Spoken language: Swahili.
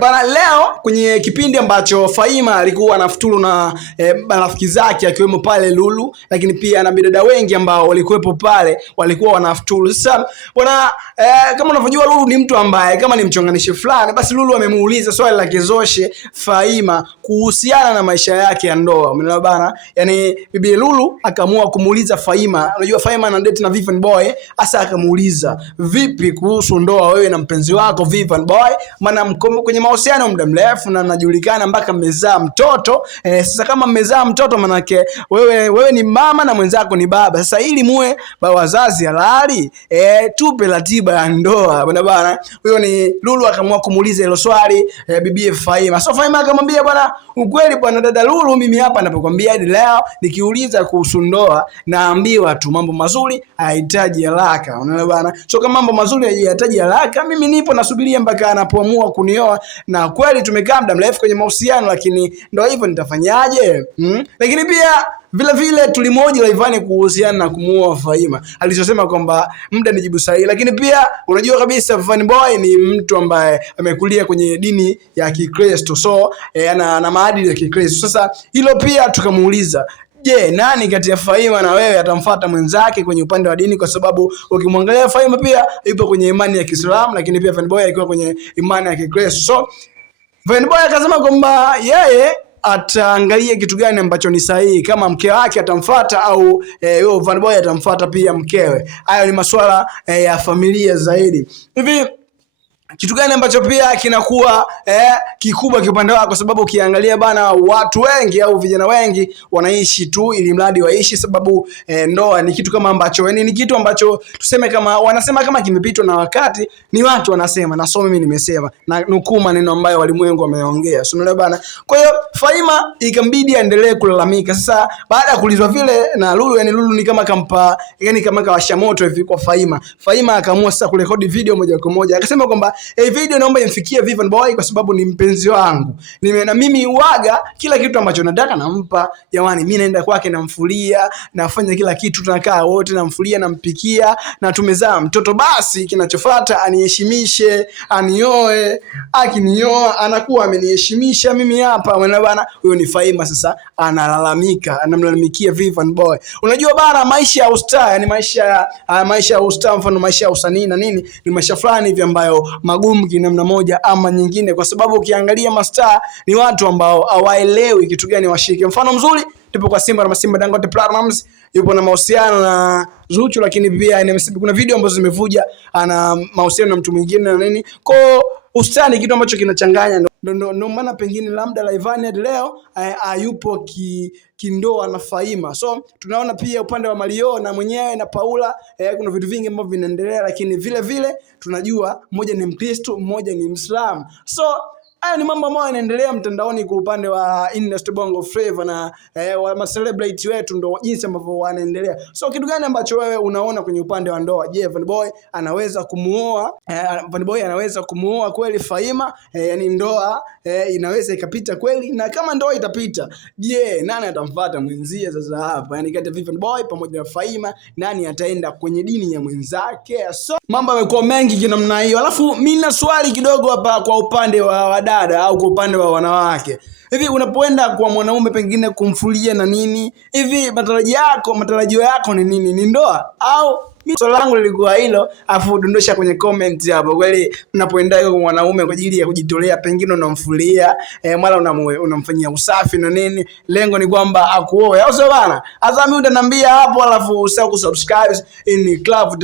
Bana, leo kwenye kipindi ambacho Faima alikuwa anafuturu na marafiki zake akiwemo pale Lulu, lakini pia na bidada wengi ambao walikuwepo pale walikuwa wanafuturu. Sasa bwana, kama unavyojua Lulu ni mtu ambaye kama ni mchonganishi fulani, basi Lulu amemuuliza swali la kezoshe Faima kuhusiana na maisha yake ya ndoa. Umeelewa bana? Yaani bibi Lulu akaamua kumuuliza Faima. Unajua Faima ana date na Vivian Boy, hasa akamuuliza, "Vipi kuhusu ndoa wewe na mpenzi wako Vivian Boy? Maana kwenye mahusiano muda mrefu na najulikana mpaka mmezaa mtoto. Sasa kama mmezaa mtoto manake wewe ni mama na mwenzako ni baba. Sasa ili muwe wazazi halali, tupe ratiba ya ndoa." Bwana, huyo ni Lulu akaamua kumuuliza hilo swali bibi Faima. So Faima akamwambia, "Bwana, ukweli bwana dada Lulu, mimi hapa ninapokuambia hadi leo nikiuliza kuhusu ndoa naambiwa tu mambo mazuri hayahitaji haraka." Unaona bwana? So kama mambo mazuri hayahitaji haraka, mimi nipo nasubiria mpaka anapoamua kunioa, na kweli tumekaa muda mrefu kwenye mahusiano, lakini ndio hivyo, nitafanyaje? Lakini pia vile tulimhoji Rayvanny kuhusiana na kumuoa Faima. Alichosema kwamba muda ni jibu sahihi, lakini pia unajua kabisa Vivian Boy ni mtu ambaye amekulia kwenye dini ya Kikristo, so ana maadili ya Kikristo. Sasa hilo pia tukamuuliza, je, nani kati ya Faima na wewe atamfuata mwenzake kwenye upande wa dini? Kwa sababu ukimwangalia Faima pia yupo kwenye imani ya Kiislamu, lakini pia Vivian Boy alikuwa kwenye imani ya Kikristo. So Vivian Boy akasema kwamba yeye ataangalia kitu gani ambacho ni sahihi, kama mke wake atamfuata au Vivian Boy atamfuata pia mkewe. Hayo ni masuala ya familia zaidi. Hivi kitu gani ambacho pia kinakuwa kikubwa kiupande wako? Kwa sababu ukiangalia bana, watu wengi au vijana wengi wanaishi tu ili mradi waishi, sababu ndoa ni kitu kama ambacho ni kitu ambacho tuseme kama wanasema kama kimepitwa na wakati. Ni watu wanasema, na so mimi nimesema na nukuu maneno ambayo walimwengu wameongea. So unaelewa bana. Kwa hiyo Faima ikambidi aendelee kulalamika. Sasa baada ya kuulizwa vile na Lulu, yani Lulu ni kama kampa, yani kama kawasha moto hivi kwa Faima. Faima akaamua sasa kurekodi video moja kwa moja. Akasema kwamba video naomba imfikie Vivian Boy kwa sababu ni mpenzi wangu. Na mimi uaga kila kitu ambacho nataka nampa. Jamani, mimi naenda kwake namfulia, nafanya kila kitu, tunakaa wote namfulia, nampikia, na tumezaa mtoto. Basi kinachofuata aniheshimishe, anioe. Akinioa anakuwa ameniheshimisha mimi hapa. Mwana bana, huyo ni Faima sasa analalamika, anamlalamikia Vivian Boy. Unajua bana, maisha ya ustaa, yani maisha ya ustaa, mfano maisha ya usanii na nini, ni maisha fulani hivi ambayo magumu namna moja ama nyingine, kwa sababu ukiangalia mastaa ni watu ambao hawaelewi kitu gani washike. Mfano mzuri tupo kwa Simba na Simba Dangote Platnumz yupo na mahusiano na Zuchu, lakini pia kuna video ambazo zimevuja ana mahusiano na mtu mwingine na nini. Kwa ustaa ni kitu ambacho kinachanganya, ndio maana pengine labda Rayvanny leo hayupo kindoa na Faima. So tunaona pia upande wa Mario na mwenyewe na Paula, kuna vitu vingi ambavyo vinaendelea, lakini vile tunajua mmoja ni Mkristo, mmoja ni Muislamu. So haya ni mambo ambayo yanaendelea mtandaoni kwa upande wa industry Bongo Flava na wa celebrity wetu, ndo jinsi ambavyo wanaendelea. So kitu gani ambacho wewe unaona kwenye upande wa ndoa? Je, Vivian Boy anaweza kumuoa kweli Faima? Yani ndoa inaweza ikapita kweli? Na kama ndoa itapita, je, nani atamfuata mwenzie sasa hapa? Yani kati ya Vivian Boy pamoja na Faima, nani ataenda kwenye dini ya mwenzake? So mambo yamekuwa mengi kinamna hiyo. Alafu mimi na swali kidogo hapa kwa upande wa dada au kwa upande wa wanawake. Hivi unapoenda kwa mwanaume pengine kumfulia na nini, hivi matarajio yako ni nini? Ni ndoa au? Swali langu lilikuwa hilo, afu dondosha kwenye comment hapo. Kweli unapoenda kwa mwanaume kwa ajili ya kujitolea, pengine unamfulia mara unamfanyia usafi na nini, lengo ni kwamba akuoe, au sio bana? Hata mimi utaniambia hapo, alafu usahau kusubscribe in Clavoo TV.